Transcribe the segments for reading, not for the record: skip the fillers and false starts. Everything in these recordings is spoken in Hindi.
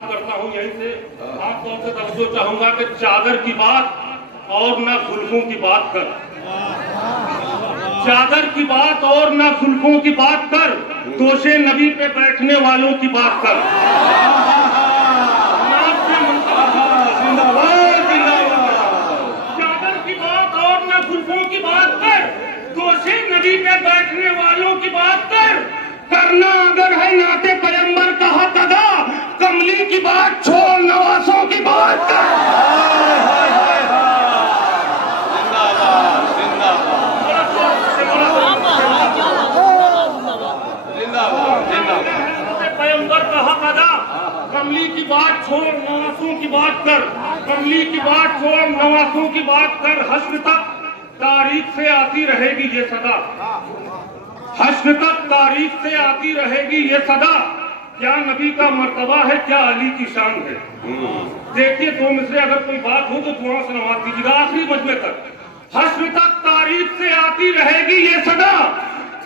करता हूँ यहीं से खासतौर से तवज्जो चाहूंगा कि चादर की बात और न जुल्फों की बात कर। चादर की बात और न जुल्फों की बात कर, दोषे नबी पे बैठने वालों की बात कर। चादर की बात और न जुल्फों की बात कर, दोषे नबी पे बैठने वालों की बात कर। करना अगर है नाते पैगंबर का हक अदा, कमली की बात छोड़ नवासों की बात कर। पैगंबर का हक अदा, कमली की बात छोड़ नवासों की बात कर। कमली की बात छोड़ नवासों की बात कर। हश्र तक तारीख से आती रहेगी ये सदा, हश्र तक तारीख से आती रहेगी ये सदा। क्या नबी का मर्तबा है, क्या अली की शान है। देखिए दो मिसरे अगर कोई बात हो तो दुआ से नवाज दीजिएगा आखिरी मजमे तक। हश्र तक तारीख से आती रहेगी ये सदा,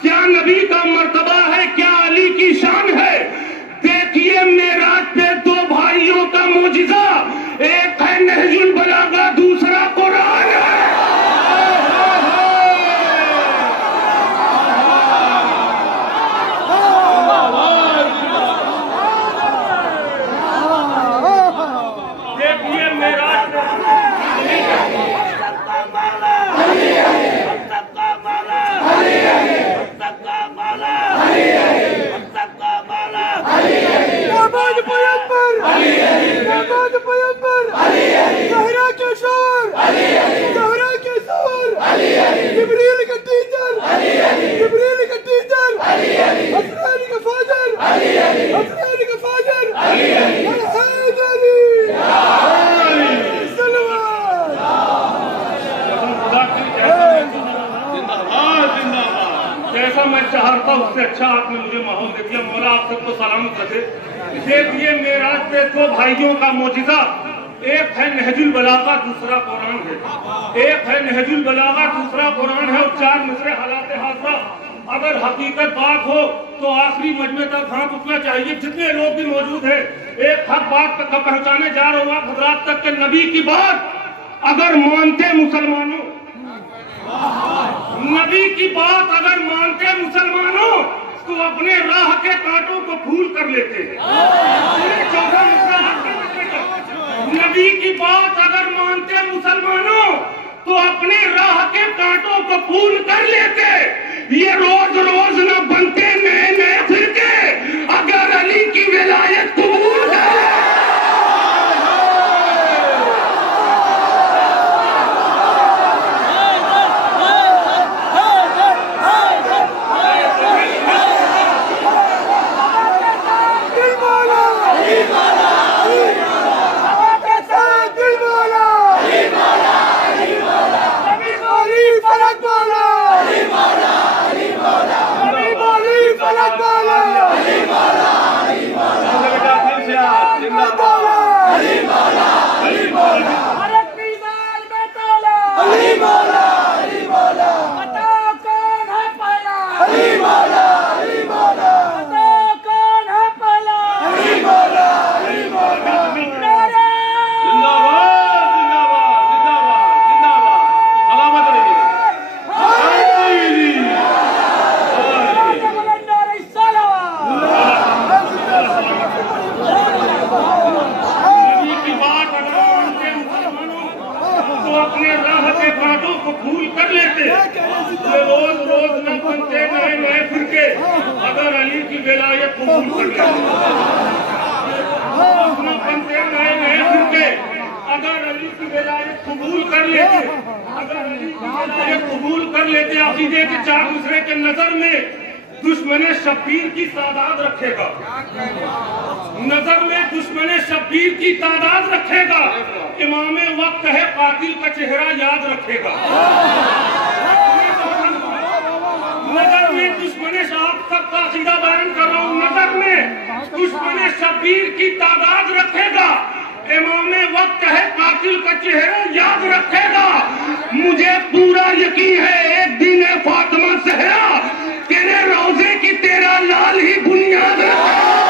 क्या नबी का मर्तबा है, क्या अली की शान है। देखिए मेराज पे दो भाइयों का मोजिजा, एक है नहजुल बलागा, दूसरा कुरान है। जैसा मैं चाहता उससे अच्छा आपने मुझे माहौल दे दिया। मौला आप सबको सलामत रखे। देखिए मेराज पे दो भाइयों का मोजिजा, एक है नहजुल बलागा, दूसरा कुरान है। एक है नहजुल बलागा, दूसरा कुरान है। और चार मिसरे हालात हादसा अगर हकीकत बात हो तो आखिरी मजमे तक हाथ उठना चाहिए, जितने लोग भी मौजूद हैं। एक हक बात तक पहुंचाने जा रहा हूँ हजरात तक के नबी की बात अगर मानते मुसलमानों, नबी की बात अगर मानते मुसलमानों तो अपने राह के कांटों को फूल कर लेते हैं। नबी की बात अगर मानते मुसलमानों तो अपने राह के कांटों को फूल कर लेते। ये रोज रोज न बनते नए नए फिरके, अगर अली की विलायत कबूल करे। अकीदे के चार दूसरे के नजर में दुश्मने शब्बीर की तादाद रखेगा, नजर में दुश्मने शब्बीर की तादाद रखेगा। इमामे वक्त है कातिल का चेहरा याद रखेगा। नजर में दुश्मने आप सबका अकीदा बयान कर रहा हूँ, नजर में दुश्मने शब्बीर की तादाद रखेगा। इमामे वक्त है कातिल का चेहरा याद रखेगा। मुझे पूरा यकीन है एक दिन फातिमा सहरा तेरे रोजे की तेरा लाल ही बुनियाद रखेगा।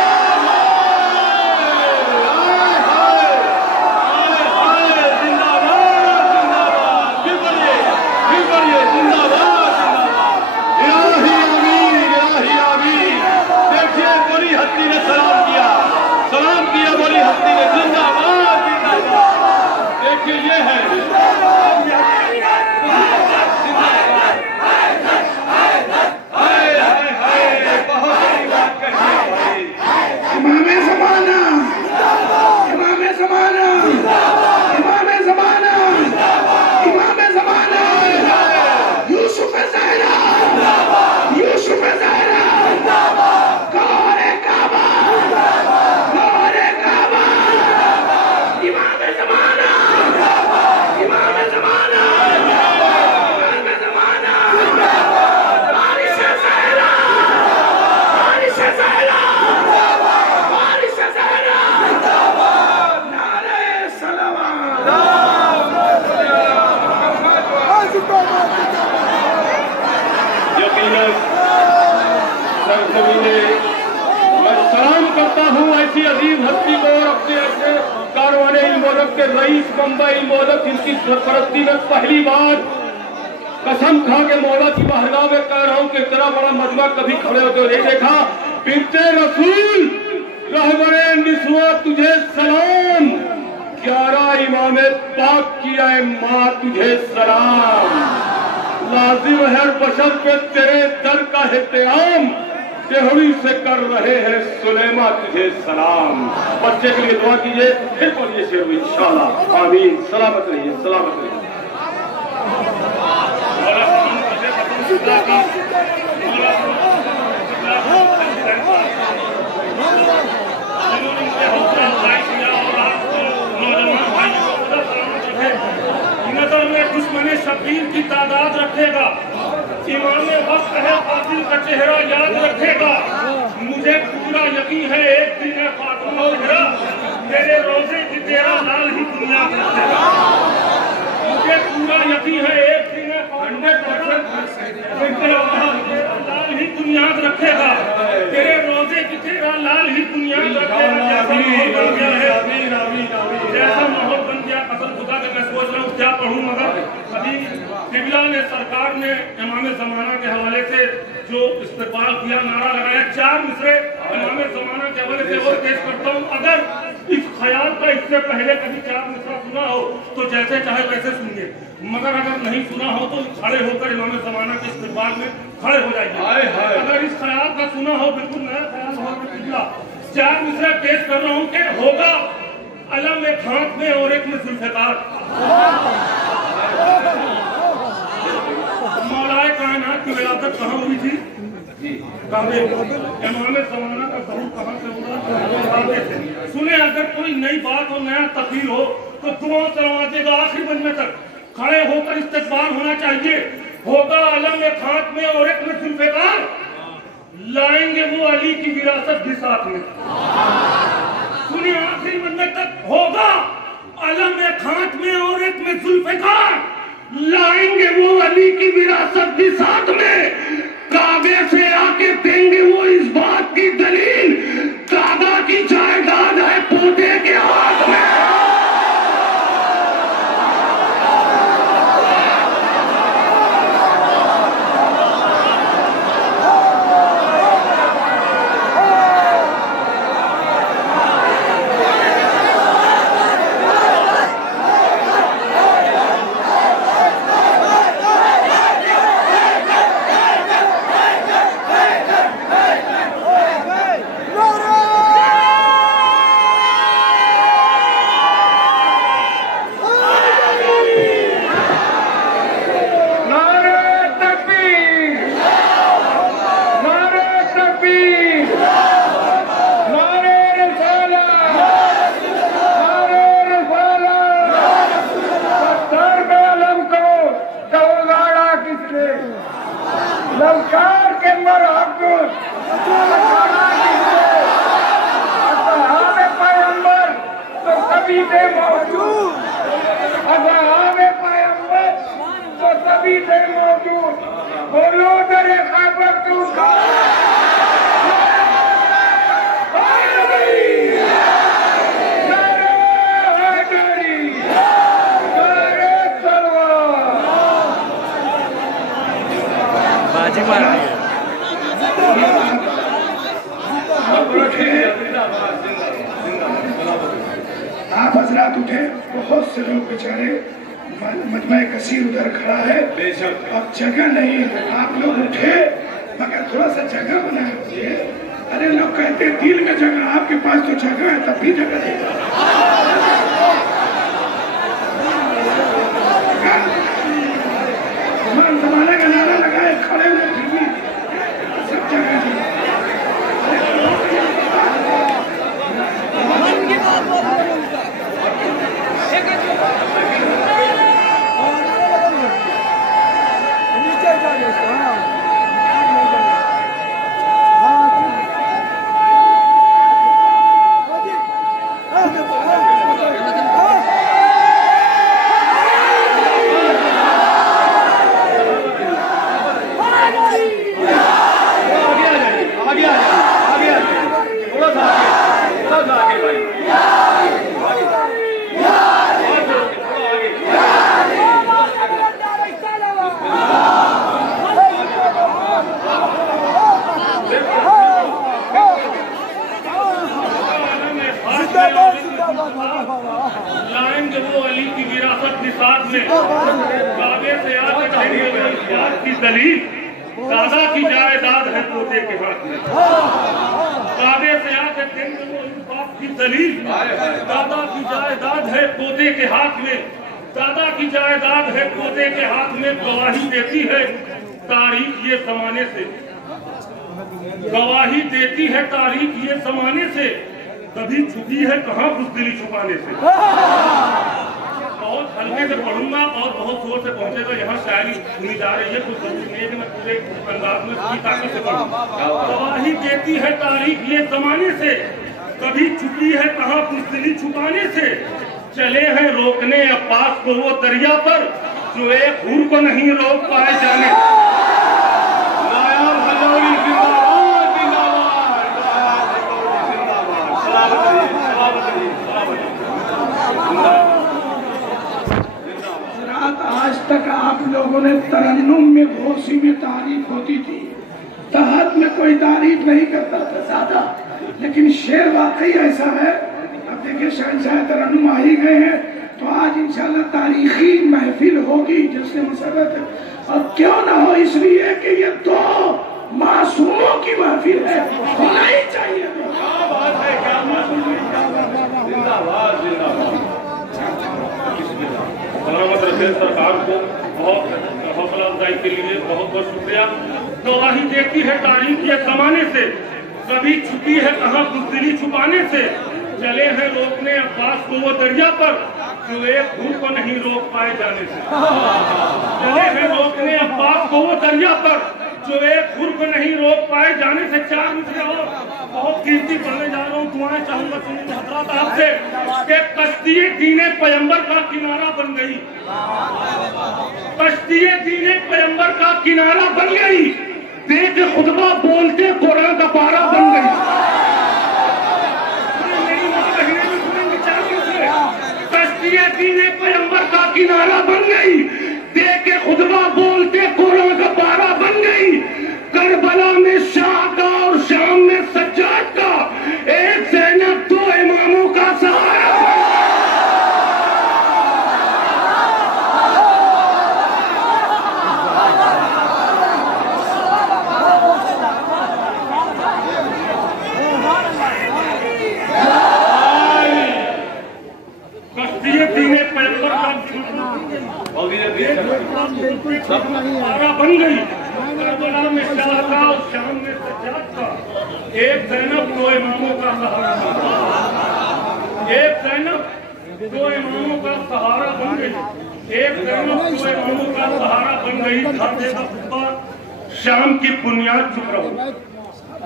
के रईस बम्बई मौलत जिनकी सरपरस्ती में पहली बार कसम खा के मौला की बारगाह में कह रहा हूं कि इतना बड़ा मजमा कभी खड़े होते नहीं देखा। बिनते रसूल रहबरे निस्वा तुझे सलाम, 11 इमाम पाक किया माँ तुझे सलाम। लाजिम है बशर पे तेरे दर का एहतराम, तेहरी से कर रहे हैं सुलेमा तुझे सलाम। बच्चे के लिए दुआ कीजिए, फिर पढ़िए शेर इंशाल्लाह। आमीन। सलामत रहिए, सलामत रहिए। नजर में दुश्मन शबीर की तादाद रखेगा, इमाम वक्त है कातिल का चेहरा याद रखेगा। मुझे पूरा यकीन है एक दिन है फातिमा चेहरा, तेरे रोजे की तेरा लाल ही दुनिया रखेगा। मुझे पूरा यकीन है एक दिन है 100% लाल ही बुनियाद रखेगा, तेरे रोजे की तेरा लाल ही बुनियाद रखेगा। जैसा माहौल बन गया कसम खुदा के मैं सोच रहा हूँ क्या पढ़ूं, मगर अभी किबला ने सरकार ने इमाम ज़माना के हवाले से जो इस्तेमाल किया, नारा लगाया, 4 मिसरे इमाम ज़माना के हवाले से और पेश करता हूँ। अगर इस ख्याल का इससे पहले कभी 4 मिसरा सुना हो तो जैसे चाहे वैसे सुनिए, मगर अगर नहीं सुना हो तो खड़े होकर इमाम ज़माना के इस्तेमाल में खड़े हो जाइए। अगर इस ख्याल का सुना हो, बिल्कुल नया ख्याल हो, किबला 4 मिसरे पेश कर रहा हूँ कि होगा अलम एक हाथ में और एक में जुल्फ़िकार। मौलाए कायनात की विलादत कहाँ हुई थी? काबे। इमाम ज़माना का ज़हूर कहाँ से हुआ? सुने, अगर कोई नई बात हो, नया तकरीर हो तो दुआ करवाइएगा आखिरी बजने तक खड़े होकर इस्तेमाल होना चाहिए। होगा अलम एक हाथ में और एक में जुल्फ़िकार, लाएंगे वो अली की विरासत भी साथ में। सुनिए आखिरी बजने तक, होगा अलम एक हाथ में और एक में जुल्फ़िकार, लाएंगे वो अली की विरासत भी साथ में। काबे से आके देंगे वो इस बात की दलील, काबा की जायदाद है पोते के हाथ में। ललकार के पैगंबर तो कभी से मौजूद, पैगंबर तो कभी से मौजूद। बोलो दरे खैबर तू बाजी मार रही है। आप हजरात उठे, बहुत से लोग बेचारे मजमा कसीर उधर खड़ा है, अब जगह नहीं है। आप लोग उठे मगर थोड़ा सा जगह बना दीजिए। अरे लोग कहते हैं दिल में जगह, आपके पास तो जगह है तब भी जगह देगा। जमाने का नारा लगाए खड़े हुए फिर भी सब जगह लाएंगे वो अली की विरासत निसाब में, काबे से आके देंगे वो इस बात की दलील, दादा की जायदाद है पोते के हाथ में। काबे से आके देंगे वो इस बात की दलील, दादा की जायदाद है पोते के हाथ में, दादा की जायदाद है पोते के हाथ में। गवाही देती है तारीख ये जमाने से, गवाही देती है तारीख ये जमाने से, कभी छुपी है कहाँ बुज़दिली छुपाने से। बहुत हल्के से पढ़ूंगा और बहुत जोर से पहुंचेगा। यहाँ शायरी सुनी जा रही है, कुछ जरूरी नहीं है कि मैं पूरे अंदाज में पूरी ताकत से पढ़ूं। गवाही देती है तारीख ये जमाने से, कभी छुपी है कहाँ बुज़दिली छुपाने से। चले हैं रोकने अब्बास को वो दरिया पर, जो एक हूर को नहीं रोक पाए जाने। आज तक आप लोगों ने तरन्नुम में घोषी में तारीफ होती थी, तहत में कोई तारीफ नहीं करता था ज्यादा, लेकिन शेर वाकई ऐसा है। अब देखिए शहंशाह तरन्नुम आ ही गए हैं, तो आज इंशाल्लाह तारीखी महफिल होगी जिससे मुसरत है। और क्यों ना हो, इसलिए कि ये दो मासूमों की महफिल है, होना ही चाहिए। सरकार को बहुत हौसला अफजाई के लिए बहुत बहुत शुक्रिया। गवाही देती है तारीख ये जमाने से, कभी छुपी है कहाँ बुज़दिली छुपाने से। चले हैं रोकने अब्बास को वो दरिया पर, जो एक भूख को नहीं रोक पाए जाने से। चले हैं रोकने अब्बास को वो दरिया पर, जो एक भूख को नहीं रोक पाए जाने से। 4 मिनट और बहुत कीमती पढ़ने जा रहा हूँ, दुआएं चाहूंगा सुनिए हजरात आपसे कि कश्ती दीने पैगंबर का किनारा बन गई, कश्ती दीने पैगंबर का किनारा बन गई, देख खुतबा बोलते कुरान का पारा बन गई। मेरी माँ बहनें भी सुनेंगे 4 मिनट से। कश्ती दीने पैगंबर का किनारा बन गई, देख खुतबा बोलते कुरान का पारा बन गई। करबला में शाह का और शाम में सज्जाद का, एक ज़ैनब 2 इमामों का सहारा। कश्ती दीने पैगंबर का सहारा बन गई। करबला में शाह का और शाम में सज्जाद का, एक ज़ैनब 2 इमामों का सहारा बन गई। एक ज़ैनब 2 इमामों का सहारा बन गई। एक ज़ैनब 2 इमामों का सहारा बन गई। खाते का खुतबा शाम की बुनियाद चुप रहो।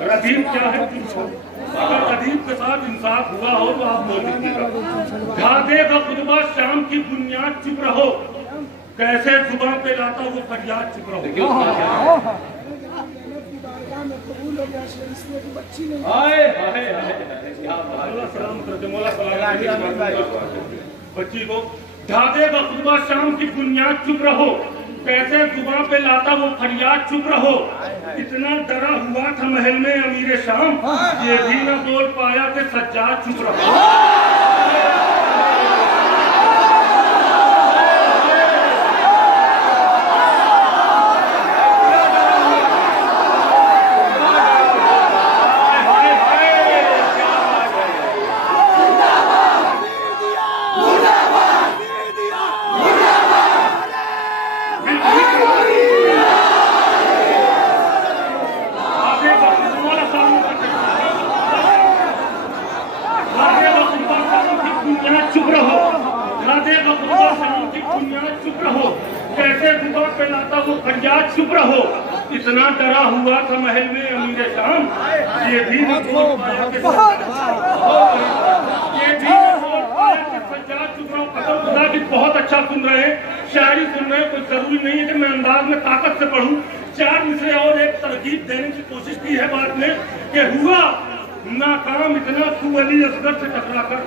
रदीफ क्या है चुप रहो। अगर रदीफ के साथ इंसाफ हुआ हो तो आप बोल दीजिएगा। खाते का खुतबा शाम की बुनियाद चुप रहो, कैसे जुबान पे लाता वो फरियाद चुप रहो। बच्ची को ढादे का खुतबा शाम की बुनियाद चुप रहो, कैसे जुबान पे लाता वो फरियाद चुप रहो। इतना डरा हुआ था महल में अमीर शाम, ये भी न बोल पाया कि सज्जाद चुप रहो। चुप रहो, इतना डरा हुआ था महल में अमीर शाम, ये भी नहीं बोल पाया कि सज्जाद चुप रहो। कसम खुदा की बहुत अच्छा सुन रहे हैं, शायरी सुन रहे हैं, कोई जरूरी नहीं है कि मैं अंदाज में ताकत से पढ़ूं। 4 मिसरे और एक तरकीब देने की कोशिश की है बाद में कि हुआ नाकाम इतना तू अली असगर से टकरा कर।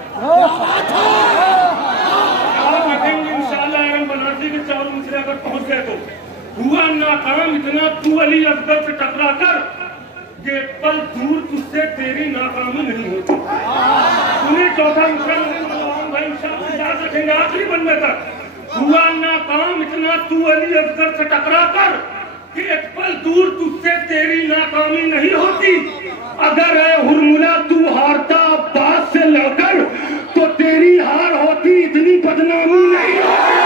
इंशाल्लाह बनारसी के 4 मिसरे अगर पहुंच गए तो हुआ नाकाम इतना तू अली असगर से टकरा कर, ये पल दूर तुझसे तेरी नाकामी नहीं होती। उन्हें 4था मिसरा इंशाअल्लाह याद रखेंगे आखिरी बनने तक। हुआ नाकाम इतना तू अली असगर से टकरा कर कि एक पल दूर तुझसे तेरी नाकामी नहीं होती। अगर है हुरमुला तू हारता अब्बास से लड़कर तो तेरी हार होती, इतनी बदनामी नहीं होती।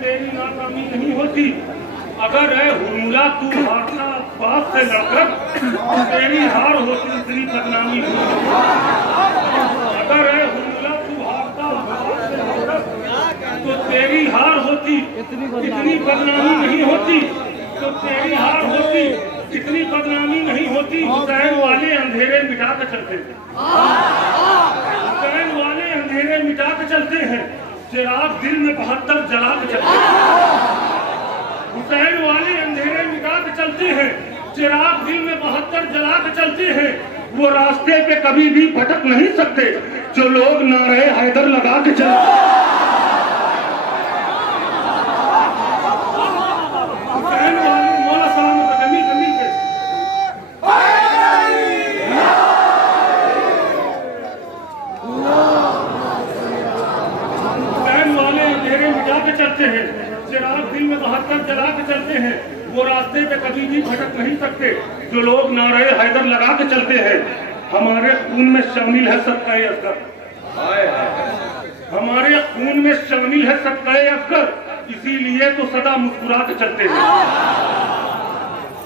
तेरी नाकामी नहीं होती। अगर है हुरमुला तू हारता अब्बास से लड़कर तेरी हार होती, इतनी बदनामी होती। अगर है हुरमुला तू हारता अब्बास से लड़कर तो तेरी हार होती, इतनी बदनामी नहीं होती। तो तेरी हार होती, इतनी बदनामी नहीं होती। हुसैन वाले अंधेरे मिटा के चलते थे, हुसैन वाले अंधेरे मिटा के चलते हैं, चिराग दिल में 72 जला के चलते हैं। हुसैन वाले अंधेरे मिटा के चलते हैं, चिराग दिल में 72 जला के चलते हैं। वो रास्ते पे कभी भी भटक नहीं सकते जो लोग नारे हैदर लगा के चलते हैं। हुसैन वाले मौला सलाम कमी कमी के चलते हैं, चिराग दिल में 72 जला के चलते हैं। वो रास्ते पे कभी भी भटक नहीं सकते जो लोग नारे हैदर लगा के चलते हैं। हमारे खून में शामिल है सदक़े असगर, हमारे खून में शामिल है सदक़े असगर, इसीलिए तो सदा मुस्कुरा के चलते हैं।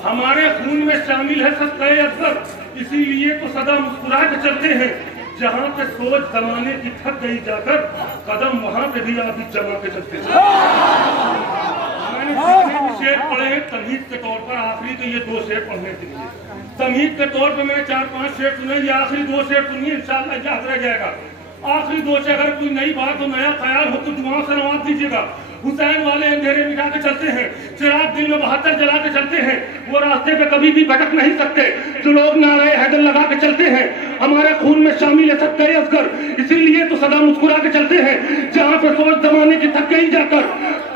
हमारे खून में शामिल है सदक़े असगर, इसीलिए तो सदा मुस्कुरा के चलते हैं। जहाँ पे सोच जमाने की थक गई जाकर कदम वहाँ पे भी आप जमा के चलते हैं। मैंने जितने भी शेर पढ़े हैं तमहीद के तौर पर, आखिरी तो ये 2 शेर पढ़ने के लिए तमहीद के तौर पे मैंने 4-5 शेर सुने। ये आखिरी 2 शेर सुनिए, इंशाअल्लाह याद रह जाएगा। आखिरी 2 से अगर कोई नई बात हो, नया ख्याल हो तो दुआ से नवाज दीजिएगा। हुसैन वाले अंधेरे मिटा के चलते हैं, चिराग दिल में 72 जला के चलते हैं। वो रास्ते पे कभी भी भटक नहीं सकते जो लोग नारे हैदर लगा के चलते हैं। हमारे खून में शामिल है सदक़े असगर, इसीलिए तो सदा मुस्कुरा के चलते हैं। जहाँ पे सोच जमाने की थक गई जाकर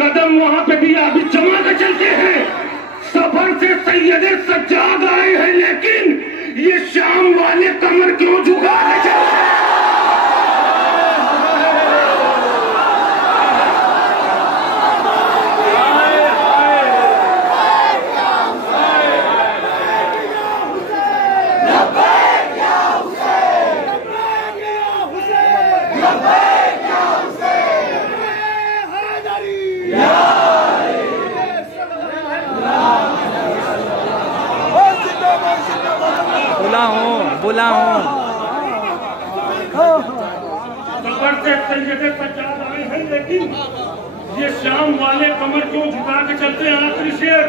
कदम वहाँ पे भी आप जमा के चलते हैं। सफर से सैयदे सज्जाद आए हैं, लेकिन ये शाम वाले कमर क्यों झुका के चलते हैं? बोला हूँ सफर से सैयदे सज्जाद आए हैं, लेकिन ये शाम वाले कमर क्यों झुका के चलते हैं? आखिरी शेर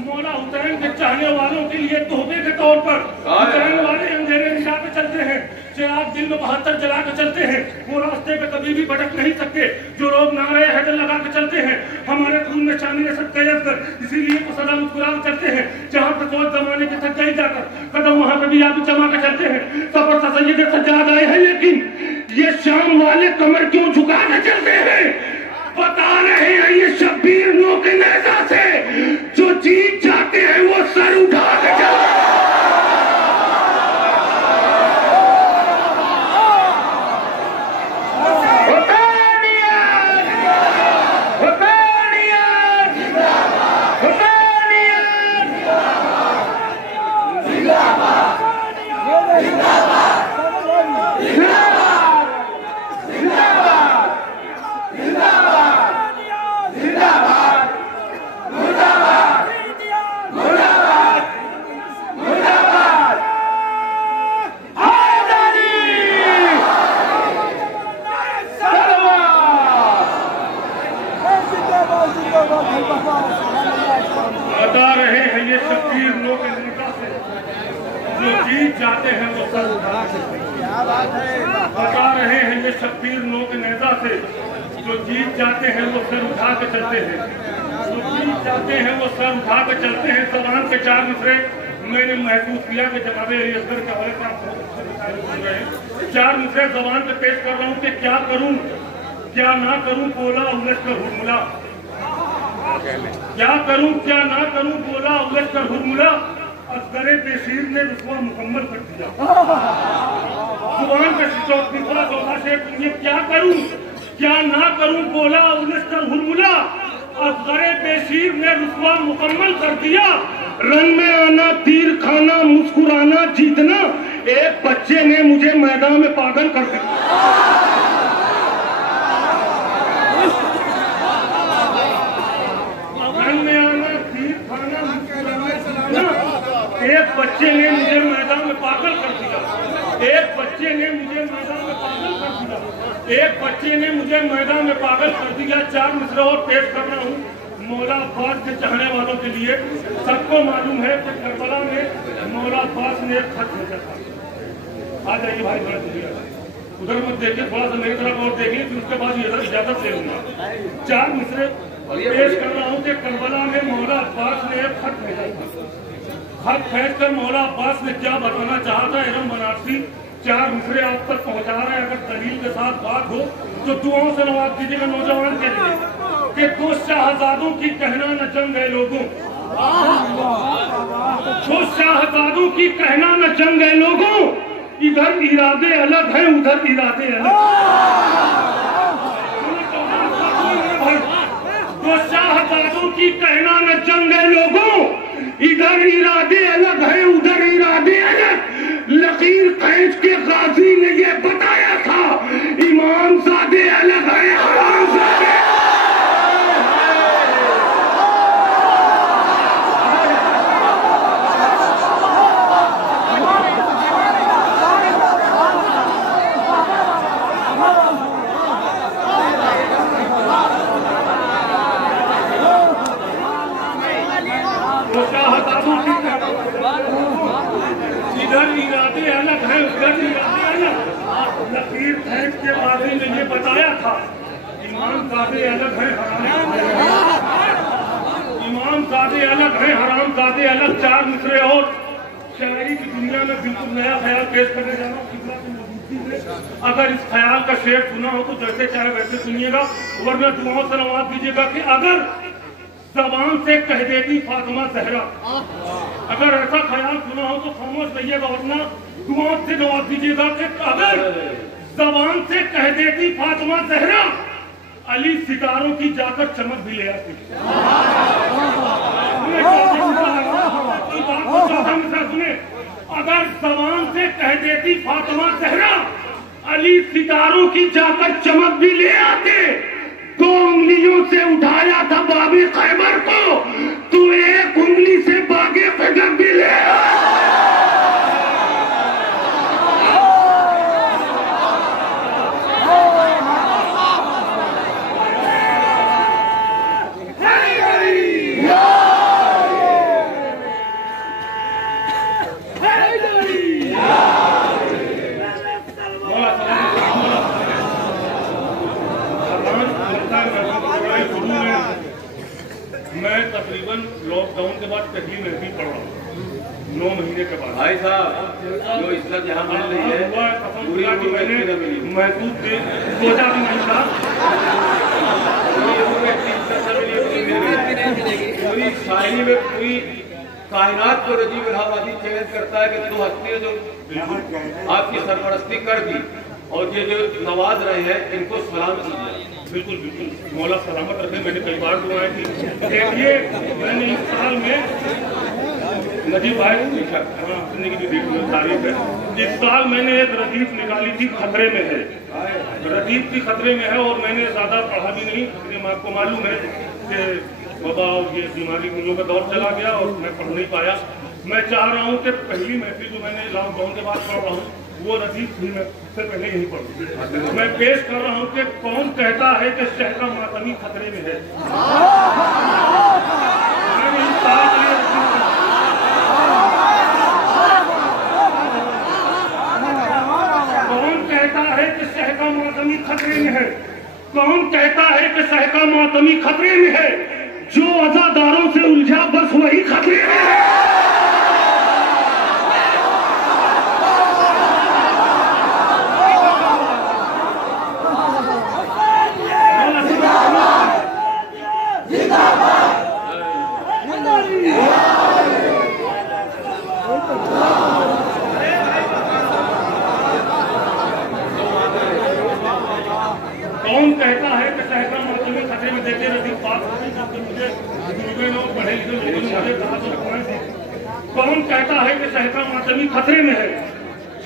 मौला हुसैन के चाहने वालों के लिए तोहफे के तौर पर हुसैन वाले अंधेरे मिटा के चलते हैं, चिराग दिल में 72 जला के चलते हैं। वो रास्ते पे कभी भी भटक नहीं सकते जो लोग नारे हैदर लगा के चलते हैं। हमारे खून में चांदी ने सब कैद कर, इसीलिए तो सदा मुस्कुरा चलते हैं। जहाँ पे सोच जमाने के थक जाई जाकर कदम वहां पे भी आप चमा कर चलते हैं। सफर सा सैयद सज्जाद आए हैं, लेकिन ये शाम वाले कमर क्यों झुका के चलते हैं? बता रहे हैं ये शब्बीर नो के नेजा से, जो जीत जाते हैं वो सर उठा के चलते हैं। बता रहे हैं ये शब्बीर नो के नेजा से, जो जीत जाते हैं वो सर उठा के, बता रहे हैं ये शब्बीर नो के नेजा से, जो जीत जाते हैं वो सर उठा के चलते हैं, जो जीत जाते हैं वो सर उठा के चलते हैं। जबान के चार मिसरे मैंने महसूस किया कि जनाब अलीअसगर के हवाले से आप बहुत अच्छे मिसाइल सुन रहे हैं। चार मिसरे जबान पे पेश कर रहा हूँ कि क्या करूँ क्या ना करूँ, बोला उलझ कर हुरमुला। क्या करूं क्या ना करूं, बोला उलझ कर हुरमुला। असगरे बेशीर ने रुतबा मुकम्मल कर दिया। जुबान पे चौथा शेर सुनिए, क्या करूं क्या ना करूं, बोला उलझ कर हुरमुला। असगरे बेशीर ने रुतबा मुकम्मल कर दिया। रन में आना, तीर खाना, मुस्कुराना, जीतना, एक बच्चे ने मुझे मैदान में पागल कर दिया। एक बच्चे ने मुझे मैदान में पागल कर दिया। एक बच्चे ने मुझे मैदान में पागल कर दिया। एक बच्चे ने मुझे मैदान में पागल कर दिया। चार मिसरे और पेश कर रहा हूँ मौला अब्बास के चाहने वालों के लिए। सबको मालूम है कि करबला में मौला अब्बास ने एक खत भेजा था। आ जाइए भाई, बड़ा शुक्रिया। उधर मत देखिए, थोड़ा सा मेरी तरफ और देखिए, फिर उसके बाद इजाजत ले लूंगा। चार मिसरे पेश कर रहा हूँ कि करबला में मौला अब्बास ने एक खत भेजा था। खत भेज कर मौला अब्बास ने क्या बताना चाहा था, एरम बनारसी चार मिसरे आप तक पहुंचा रहे हैं। अगर दलील के साथ बात हो तो दुआओं से नवाज कीजिएगा नौजवान के लिए कि दो शाहजादों की कहना न जंग है लोगों, दो शाहजादों की कहना न जंग है लोगों। इधर इरादे अलग हैं, उधर इरादे अलग। दो शाहजादों की कहना न जंग है लोगों, इधर इरादे अलग है, उधर इरादे अलग। लकीर खींच के गाजी ने ये बताया था, इमामजादे अलग है, हरामजादे। इधर इरादे अलग है, उधर इरादे अलग। लकीर खींच के गाजी ने ये बताया था, इमामजादे अलग है, इमामजादे अलग है, हरामजादे अलग। चार मिसरे और शायरी की दुनिया में बिल्कुल नया ख्याल पेश करने जा रहा हूँ। अगर इस ख्याल का शेर सुना हो तो जैसे चाहे वैसे सुनिएगा, वरना दुआओं से नवाज दीजिएगा कि अगर जबान से कह देती फातिमा जहरा, अगर ऐसा ख्याल सुना हो तो खामोश रहिएगा, वरना दुआओं से नवाज दीजिएगा कि अगर जबान से कह देती फातिमा जहरा, अली सितारों की जाकर चमक भी ले आती। सुने, अगर जबान से कह देती फातिमा जहरा, अली सितारों की जाकर चमक भी ले आते। दो उंगलियों से उठाया था बाबे खैबर को, तू एक उंगली से बागे फजर भी ले मैं तकरीबन लॉकडाउन के बाद पहली महफिल पढ़ रहा हूँ 9 महीने के बाद। भाई साहब जो इज्जत यहाँ मिल रही है पूरी मैंने महसूस सोचा भी नहीं था। पूरी शायरी में पूरी कायनात को रजीब इलाहाबादी चैलेंज करता है कि दो हस्तियां जो आपकी सरपरस्ती कर दी और ये जो नवाज रहे हैं इनको सलाम कीजिए। बिल्कुल बिल्कुल, मौला सलामत रखे। मैंने कई बार दुआएं की। देखिए मैंने इस साल में नजीब भाई जिंदगी की तारीफ है। इस साल मैंने एक रदीफ निकाली थी खतरे में है। रदीफ की खतरे में है और मैंने ज्यादा पढ़ा भी नहीं। आपको मालूम है कि वबा और ये बीमारी मुझे का दौर चला गया और मैं पढ़ नहीं पाया। मैं चाह रहा हूँ कि पहली महफिल जो मैंने लॉकडाउन के बाद पढ़ रहा हूँ वो रदीफ भी मैं उससे पहले यही पढ़ूँ। मैं पेश कर रहा हूँ कि कौन कहता है कि शहर का मातमी खतरे में है। मैंने इस साल कौन कहता है कि शहर का मातमी खतरे में है। कौन कहता है कि शहर का मातमी खतरे में है। जो अज़ादारों से उलझा बस वही खतरे में है। कौन कहता है कि सहका मातमी खतरे में। देखिए रदीफ बात मुझे पढ़े लिखे मुझे कहा तो कौन कहता है कि सहका मातमी खतरे में है।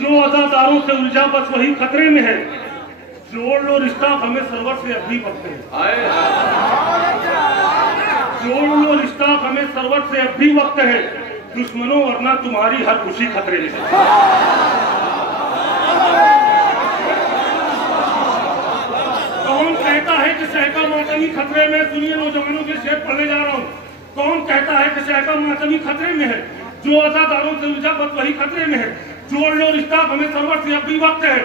जो अज़ादारों से उलझा बस वही खतरे में है। जोड़ लो रिश्ता हमें सरवर से अभी वक्त है। जोड़ लो रिश्ता हमें सरवर से अभी वक्त है। दुश्मनों वरना तुम्हारी हर खुशी खतरे में है। कौन कहता है कि सहका मातमी खतरे में। सुनिए नौजवानों के शेर पढ़ने जा रहा हूँ। कौन कहता है कि सहका मातमी खतरे में है। जो अज़ादारों से उलझा बस वही खतरे में है। जोड़ लो रिश्ता हमें सरवर से अभी वक्त है।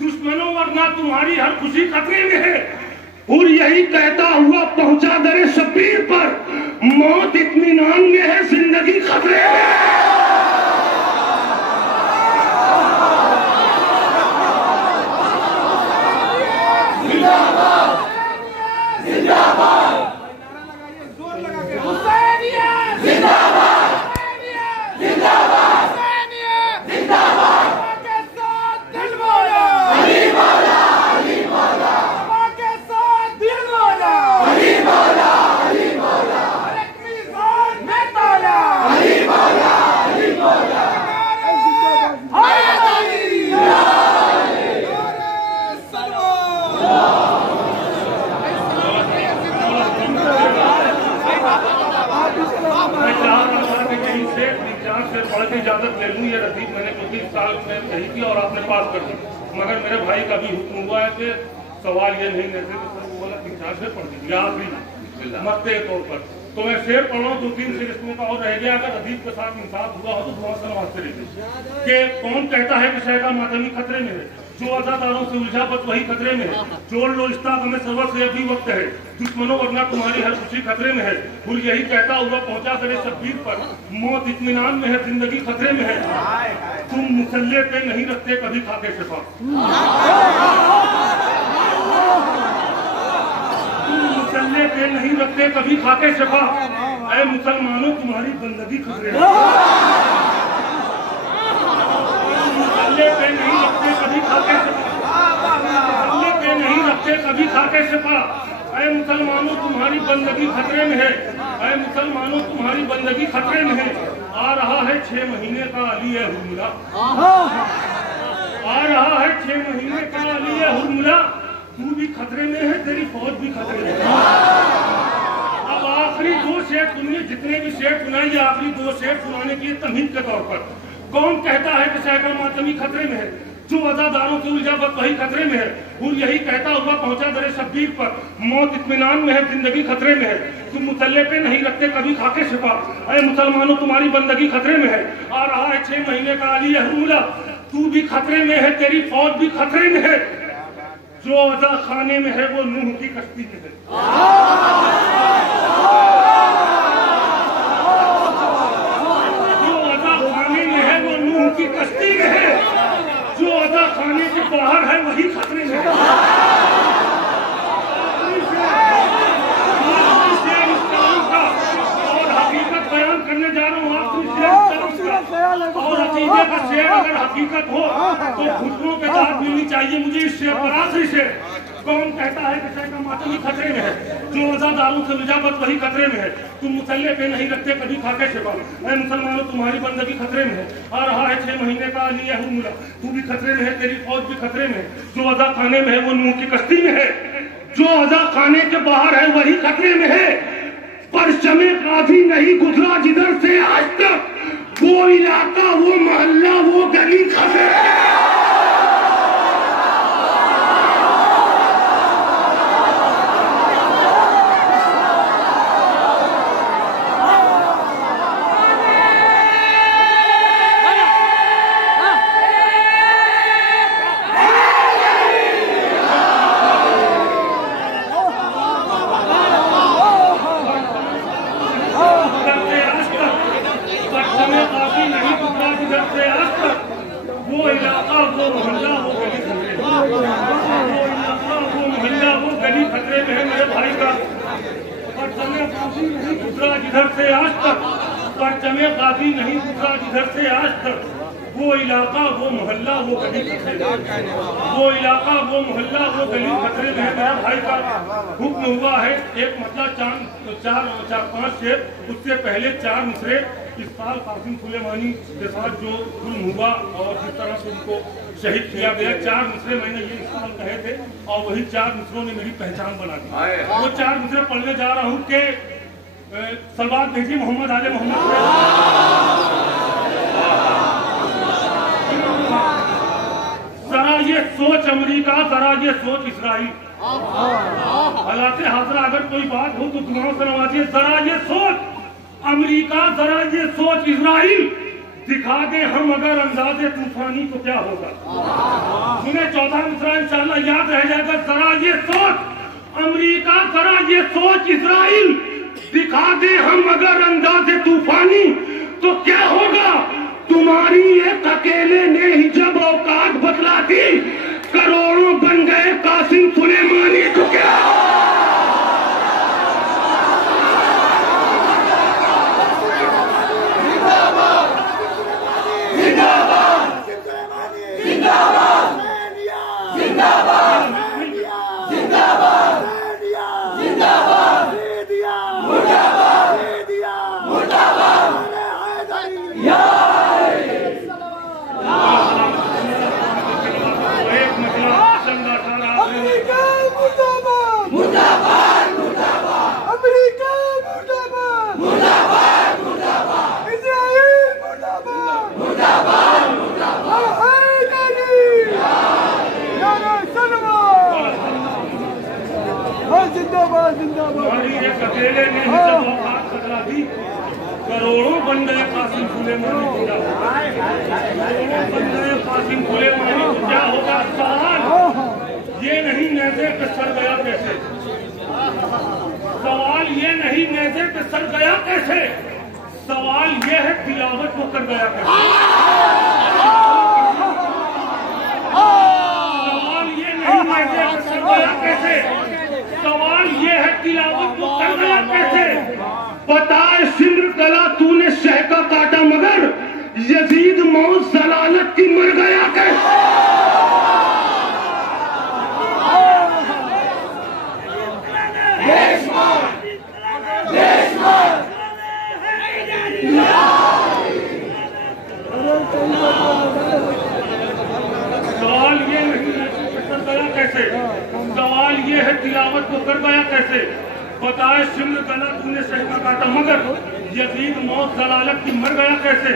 दुश्मनों वरना तुम्हारी हर खुशी खतरे में है। और यही कहता हुआ पहुंचा दरे शब्बीर पर। मौत इत्मीनान में है, जिंदगी खतरे में है। इजाजत ले लूँ ये रसीद मैंने क्योंकि इस साल में कही थी और आपने पास कर दी। मगर मेरे भाई का भी हुक्म हुआ है कि सवाल ये नहीं लेते तो बोला 3-4 शेर पढ़ दीजिए आखिरी मस्ते तौर पर। तो मैं शेर पढ़ रहा हूँ 2-3 शेर इसमें का और रह गया। अगर रसीद के साथ इंसाफ हुआ हो तो दुआ से नवाजते रहिए। कि कौन कहता है कि शहर का मातमी खतरे में है। जो अज़ादारों से उलझा बस वही खतरे में है। जोड़ लो रिश्ता हमें सरवर से अभी वक्त है। दुश्मनों वरना तुम्हारी हर खुशी खतरे में है। और यही कहता हुआ पहुंचा करे शब्बीर पर। मौत इत्मीनान में है, जिंदगी खतरे में है। तुम मुसल्ले पे नहीं रखते कभी खाके शिफा। तुम मुसल्ले पे नहीं रखते कभी खाके शिफा। ऐ मुसलमानों तुम्हारी बंदगी खतरे में। मुसल्ले पे नहीं रखते कभी खाके शिफा। मुसल्ले पे नहीं रखते कभी खाके शिफा। ऐ मुसलमानों तुम्हारी बंदगी खतरे में है। ऐ मुसलमानों तुम्हारी बंदगी खतरे में है। आ रहा है 6 महीने का अली हुर्मुला। आ रहा है 6 महीने का अली हुर्मुला। तू भी खतरे में है, तेरी फौज भी खतरे में है। अब आखिरी 2 शेर तुमने जितने भी शेर सुनाई ये आखिरी 2 शेर सुनाने के लिए तमहीद के तौर पर। कौन कहता है कि शहर का मातमी खतरे में है। जो अज़ादारों से उलझा बस वही खतरे में है। और यही कहता हुआ पहुंचा दरे शब्बीर पर। मौत इत्मीनान में है, जिंदगी खतरे में है। तुम मुसल्ले पे नहीं रखते कभी खाके शिफा। अरे मुसलमानों तुम्हारी बंदगी खतरे में है। आ रहा है 6 महीने का अली हुर्मुला। तू भी खतरे में है, तेरी फौज भी खतरे में है। जो अज़ा खाने में है वो नूह की कश्ती में है। मुझे का शेर अगर हकीकत हो तो घुटनों के दांत मिलनी चाहिए मुझे इस शेर पर। आखिरी शेर, कौन कहता है कि शेर का मातमी खतरे में है, जो आजादारों से निजाबत वही खतरे में है। तुम मुसल्ले पे नहीं रखते कभी खाके शिफा, ऐ मुसलमानों तुम्हारी बंदगी खतरे में है। आ रहा है 6 महीने का अली अहमुल्ला, तू भी खतरे में है, तेरी फौज भी खतरे में है। जो अजा खाने में है वो नूह की कश्ती में है, जो अजा खाने के बाहर है वही खतरे में है। परचमे काजी नहीं गुजरा जिधर से आज तक, वो इलाका वो मोहल्ला वो गली खतरे में है। वो इलाका वो मोहल्ला वो गली खतरे में है मेरे भाई का। परचमे काफी नहीं गुजरा जिधर से आज तक, परचमे काफी नहीं गुजरा जिधर से आज तक, वो इलाका वो मोहल्ला वो गली खतरे में, वो इलाका वो मोहल्ला वो गली खतरे में है मेरा भाई का। हुक्म हुआ है एक मतलब 4-5 शेर, उससे पहले 4 मिसरे। इस साल कासिम सुलेमानी के साथ जो जुल्म हुआ और जिस तरह से उनको शहीद किया गया, 4 मिसरे मैंने ये इस साल कहे थे और वही 4 मिसरों ने मेरी पहचान बना दी। वो 4 मिसरे पढ़ने जा रहा हूँ कि सलवात भेजी मोहम्मद आले मोहम्मद। जरा ये सोच अमेरिका, जरा ये सोच इसराइल, हालांकि हाजरा अगर कोई बात हो तो दुआओं से नवाजिए। जरा ये सोच अमेरिका, जरा ये सोच इसराइल, दिखा दे हम अगर अंदाजे तूफानी तो क्या होगा। सुने 14 मिसरा इंशाल्लाह याद रह जाएगा। जरा ये सोच अमेरिका, जरा ये सोच इसराइल, दिखा दे हम अगर अंदाजे तूफानी तो क्या होगा। तुम्हारी एक अकेले ने ही जब औकात बतला दी, करोड़ों बन गए कासिम सुलेमानी तो क्या। अकेले ने जब औकात बदला दी, करोड़ों बन गए कासिम सुलेमानी को क्या होगा। करोड़ों बन गए कासिम सुलेमानी को क्या होगा। सवाल ये नहीं नेज़े पे सर गया कैसे, सवाल ये नहीं नेज़े पे सर गया कैसे, सवाल ये है तिलावत को कर गया कैसे। सवाल ये नहीं नेज़े पे सर गया कैसे, सवाल ये है तिलावत को कर गया कैसे। बताए सिमर कला तूने शह का काटा मगर, यजीद मौत जलालत की मर गया कैसे। सवाल ये नहीं कर गया कैसे, सवाल ये है तिलावत को कर गया कैसे। बताए सिमर कला तूने शह का काटा मगर, यजीद मौत जलालत की मर गया कैसे।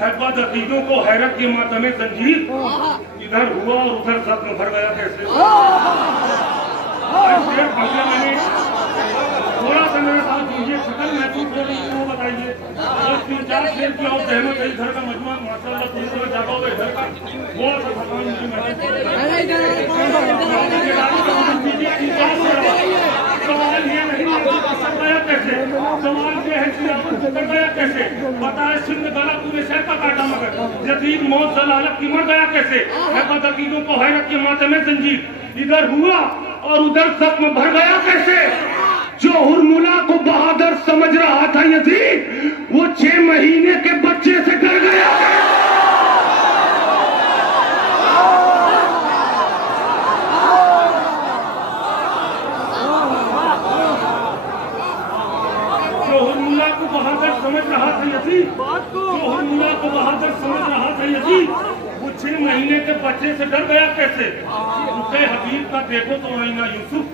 हैबत अकीदों को हैरत के मातमे जंजीर, इधर हुआ और उधर जख्म भर गया कैसे। मैंने थोड़ा सा मेरे साथ मुझे शक्ल महसूस हो रही है वो बताइए। 3-4 शेर की और सहमत है। इधर का मजमा माशाल्लाह पूरी तरह जागा हुआ, इधर का बहुत सा थकान मुझे महसूस हो रहा है। सवाल ये नहीं कर गया कैसे, सवाल ये है तिलावत कर गया कैसे। बताए सिंध गला तूने शह का काटा मगर, यजीद मौत जलालत की मर गया कैसे। हैबत अकीदों को हैरत के मातमे जंजीर, इधर हुआ और उधर जख्म भर गया कैसे। जो हुरमुला को बहादुर समझ रहा था यजीद, वो 6 महीने के बच्चे से डर गया। बहादुर समझ रहा था यजीद, जोहरमुल्ला को बहादुर समझ रहा था यजीद, वो 6 महीने के बच्चे से डर गया कैसे? रुके हबीब का देखो तो आईना यूसुफ,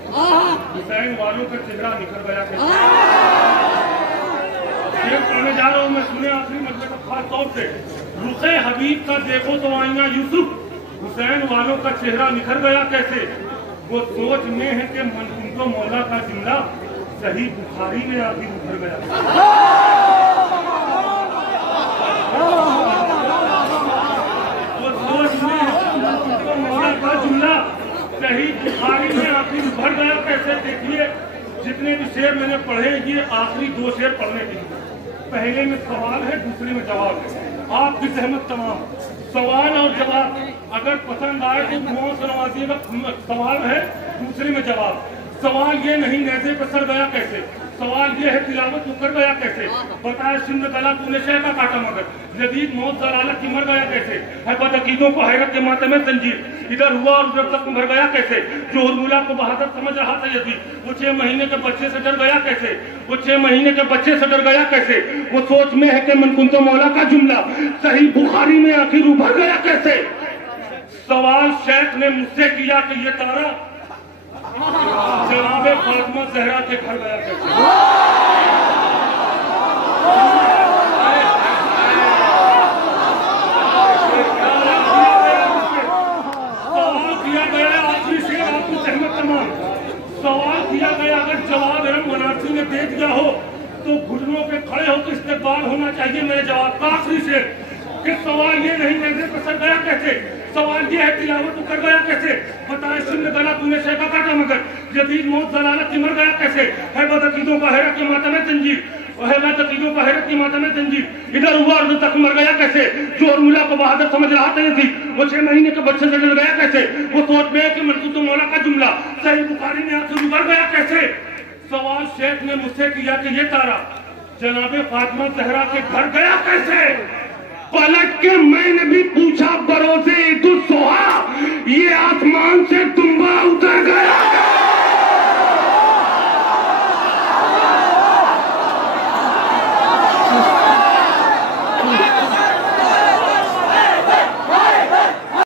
हुसैन वालों का चेहरा निखर गया कैसे? शेर पढ़ने जा रहा हूँ मैं, सुने आखिरी मसले को खास तौर से। रुके हबीब का देखो तो आईना यूसुफ, हुसैन वालों का चेहरा निखर गया कैसे? वो सोच में है कि मनकुंतो मौला का जुमला सही बुखारी में आखिर उभर गया। वो सोच में है कि मनकुंतो मौला का जुमला सही बुखारी में आखिर उभर गया कैसे? देखिए जितने भी शेर मैंने पढ़े, ये आखिरी 2 शेर पढ़ने के लिए, पहले में सवाल है, दूसरे में जवाब है। आपकी सहमत तमाम सवाल और जवाब अगर पसंद आए तो दुआओं से नवाजिएगा। सवाल है, दूसरे में जवाब। सवाल ये नहीं नेज़े पर सर गया कैसे, सवाल ये है तिलावत उतर गया कैसे? बताया सिंध गला तूने शह का काटा मगर, जदीद मौत जलालत की मर गया कैसे? है बदअकीदों को हैरत के माथे में जंजीर, इधर हुआ और उधर तक भर गया कैसे? जोहरमुल्ला को बहादुर समझ रहा था यजीद, वो 6 महीने के बच्चे से डर गया कैसे? वो 6 महीने के बच्चे से डर गया कैसे? वो सोच में है कि मनकुंतो मौला का जुमला सही बुखारी में आखिर उभर गया कैसे? सवाल शेख ने मुझसे किया कि ये तारा जनाबे फातिमा ज़हरा के घर गया कैसे? सवाल किया गया, आखिरी शेर आपकी सहमत तमाम सवाल किया गया, अगर जवाब रंग बनारसी ने दे दिया हो तो घुटनों पे खड़े होकर इस्तेकबाल होना चाहिए मेरे जवाब का। आखिरी शेर कि सवाल ये नहीं नेज़े पर सर गया कैसे, सवाल ये है तिलावत उतर गया कैसे? बताए सिंध गला तूने शह का काटा मगर, जदीद मौत जलालत की मर गया कैसे? है बदअकीदों का हैरत के माथा में जंजीर, है बदअकीदों का हैरत के माथा में जंजीर, इधर हुआ और तक मर गया कैसे? जोहरमुल्ला को बहादुर समझ रहा था यजीद, वो 6 महीने के बच्चे से डर गया कैसे? वो सोच में है कि मनकुंतो मौला का जुमला सही बुखारी में आखिर उभर गया कैसे? सवाल शेख ने मुझसे किया कि ये तारा जनाबे फातिमा ज़हरा के घर गया कैसे? पलट के मैंने भी पूछा बरोसे ईदुल सोहा, ये आसमान से तुम्बा उतर गया।